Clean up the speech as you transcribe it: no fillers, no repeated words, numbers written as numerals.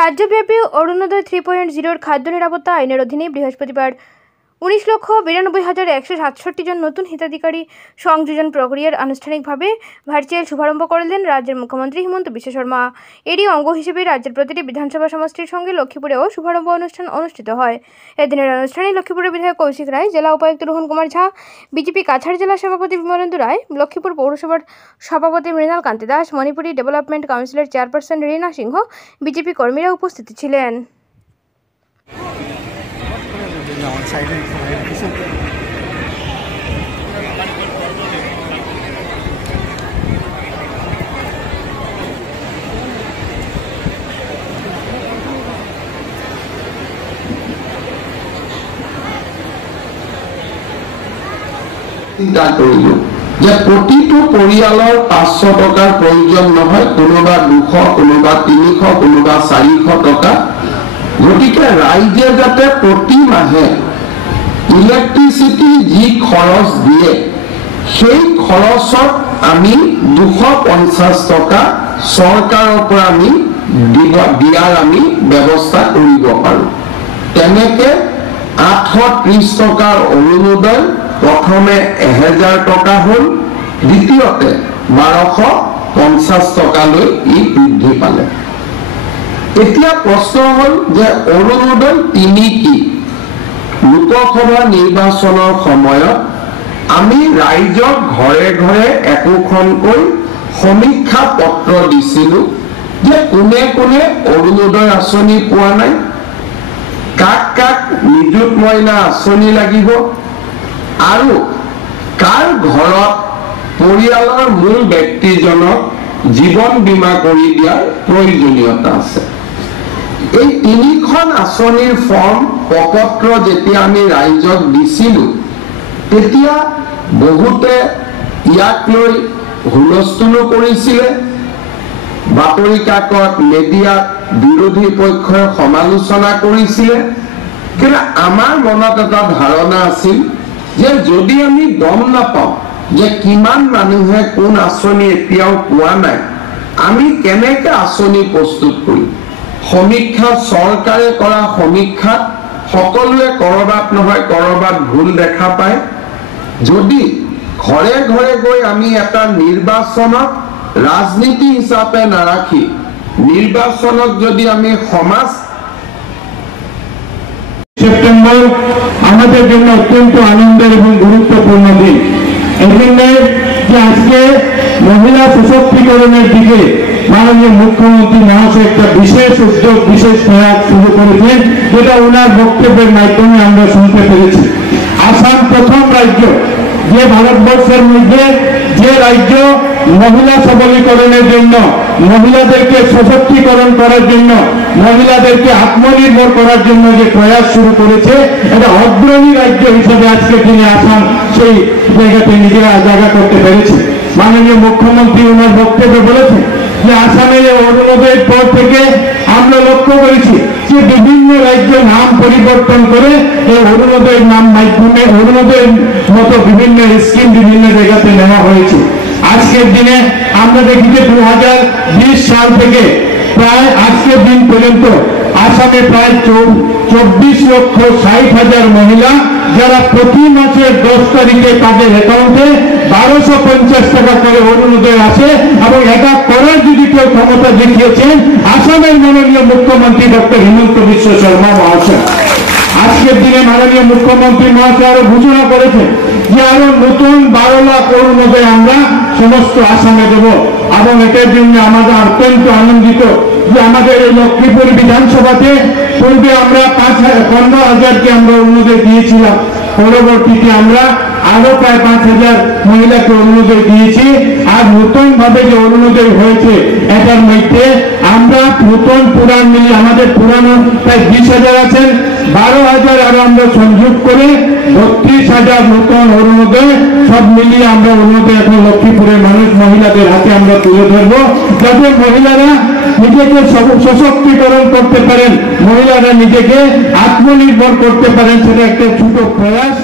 রাজ্যব্যাপী অরুণোদয় 3.0 খাদ্য নিরাপত্তা আইনের অধীনে বৃহস্পতিবার 19,92,167 জন নতুন হিতাধিকারী সংযোজন প্রক্রিয়ার আনুষ্ঠানিকভাবে ভার্চুয়াল শুভারম্ভ করলেন রাজ্যের মুখ্যমন্ত্রী হিমন্ত বিশ্ব শর্মা। এরই অঙ্গ হিসেবে রাজ্যের প্রতিটি বিধানসভা সমষ্টির সঙ্গে লক্ষ্মীপুরেও শুভারম্ভ অনুষ্ঠান অনুষ্ঠিত হয়। এদিনের অনুষ্ঠানে লক্ষ্মীপুরের বিধায়ক কৌশিক রায়, জেলা উপায়ুক্ত রোহন কুমার ঝা, বিজেপি কাছাড় জেলা সভাপতি বিমলেন্দু রায়, লক্ষ্মীপুর পৌরসভার সভাপতি মৃণাল কান্তি দাস, মণিপুরি ডেভেলপমেন্ট কাউন্সিলের চেয়ারপারসন রীনা সিংহ, বিজেপি কর্মীরা উপস্থিত ছিলেন। চিন্তা কৰিলো যে প্ৰতিটো পৰিয়ালৰ 500 টকাৰ প্ৰয়োজন নহয়, কোনোবা 200, কোনোবা 300, কোনোবা 400 টকা। গতিকে ৰাইজে যাতে প্ৰতি মাহে ইলেক্ট্ৰিচিটি যি খৰচ দিয়ে সেই খৰচত আমি 250 টকা চৰকাৰৰ পৰা আমি দিয়াৰ আমি ব্যৱস্থা কৰিব পাৰোঁ। তেনেকে 830 টকাৰ অৰুণোদয় প্ৰথমে 1000 টকা হ'ল, দ্বিতীয়তে 1250 টকালৈ ই বৃদ্ধি পালে। এতিয়া প্ৰশ্ন হ'ল যে অৰুণোদয় 3 কি? লোকসভা নিৰ্বাচনৰ সময়ত আমি ৰাইজক ঘৰে ঘৰে একোখনকৈ সমীক্ষা পত্ৰ দিছিলোঁ যে কোনে কোনে অৰুণোদয় আঁচনি পোৱা নাই, কাক কাক নিযুত মইনা আঁচনি লাগিব, আৰু কাৰ ঘৰত পৰিয়ালৰ মূল ব্যক্তিজনক জীৱন বীমা কৰি দিয়াৰ প্ৰয়োজনীয়তা আছে। এই 3খন আঁচনিৰ ফৰ্ম প্ৰপত্ৰ যেতিয়া আমি ৰাইজক দিছিলোঁ তেতিয়া বহুতে ইয়াক লৈ হুলস্থুলো কৰিছিলে, বাতৰি কাকত মিডিয়াত বিৰোধী পক্ষই সমালোচনা কৰিছিলে। কিন্তু আমাৰ মনত এটা ধাৰণা আছিল যে যদি আমি গম নাপাওঁ যে কিমান মানুহে কোন আঁচনি এতিয়াও পোৱা নাই, আমি কেনেকৈ আঁচনি প্ৰস্তুত কৰিম? সমীক্ষা চৰকাৰে কৰা সমীক্ষাত সকলোৱে কৰবাত নহয় কৰবাত ভুল দেখা পায়। যদি ঘৰে ঘৰে গৈ আমি এটা নিৰ্বাচনক ৰাজনীতি হিচাপে নাৰাখি নির্বাচনক যদি আমি সমাজ সেপ্টেম্বর আমাদের জন্য অত্যন্ত আনন্দের এবং গুরুত্বপূর্ণ দিন। এজন্য যে আজকে মহিলা সশক্তিকরণের দিকে মাননীয় মুখ্যমন্ত্রী মহাশয় একটা বিশেষ উদ্যোগ, বিশেষ প্রয়াস শুরু করেছেন, যেটা ওনার বক্তব্যের মাধ্যমে আমরা শুনতে পেরেছি। আসাম প্রথম রাজ্য যে ভারতবর্ষের মধ্যে যে রাজ্য মহিলা সবলীকরণের জন্য, মহিলাদেরকে সশক্তিকরণ করার জন্য, মহিলাদেরকে আত্মনির্ভর করার জন্য যে প্রয়াস শুরু করেছে, এটা অগ্রণী রাজ্য হিসেবে আজকে দিনে আসাম সেই জায়গাতে নিজেরা জায়গা করতে পেরেছে। মাননীয় মুখ্যমন্ত্রী ওনার বক্তব্যে বলেছেন যে আসামের অরুণোদয়ের পর থেকে আমরা লক্ষ্য করেছি যে বিভিন্ন রাজ্য নাম পরিবর্তন করে এই অরুণোদয়ের নাম মাধ্যমে অরুণোদয়ের মতো বিভিন্ন স্কিম বিভিন্ন জায়গাতে নেওয়া হয়েছে। আজকের দিনে আমরা দেখি যে 2020 সাল থেকে প্রায় আজকের দিন পর্যন্ত আসামে প্রায় 24,60,000 মহিলা যারা প্রতি মাসের 10 তারিখে তাদের অ্যাকাউন্টে 1250 টাকা করে অরুণোদয় আছে, এবং এটা করার যদি কেউ ক্ষমতা দেখিয়েছেন আসামের মাননীয় মুখ্যমন্ত্রী ডক্টর হিমন্ত বিশ্ব শর্মা মহাশয়। আজকের দিনে মাননীয় মুখ্যমন্ত্রী মহাশয় আরো ঘোষণা করেছেন যে আরো নতুন 12 লাখ অরুণোদয় আমরা সমস্ত আসামে দেব, এবং এটার জন্য আমাদের অত্যন্ত আনন্দিত যে আমাদের এই লক্ষ্মীপুর বিধানসভাতে পূর্বে আমরা 15,000কে আমরা অরুণোদয় দিয়েছিলাম, পরবর্তীতে আমরা আরো প্রায় 5,000 মহিলাকে অরুণোদয় দিয়েছি। আর নতুন ভাবে যে অরুণোদয় হয়েছে এটার মধ্যে আমরা নতুন পুরান মিলিয়ে আমাদের পুরানো প্রায় 20,000 আছেন, 12,000 আরো আমরা সংযোগ করে 32,000 নতুন অরুণোদয় সব মিলিয়ে আমরা অরুণোদয় এখন লক্ষ্মীপুরের মানুষ মহিলাদের হাতে আমরা তুলে ধরবো, যাতে মহিলারা নিজেকে সশক্তিকরণ করতে পারেন, মহিলারা নিজেকে আত্মনির্ভর করতে পারেন। সেটা একটা ছোট প্রয়াস।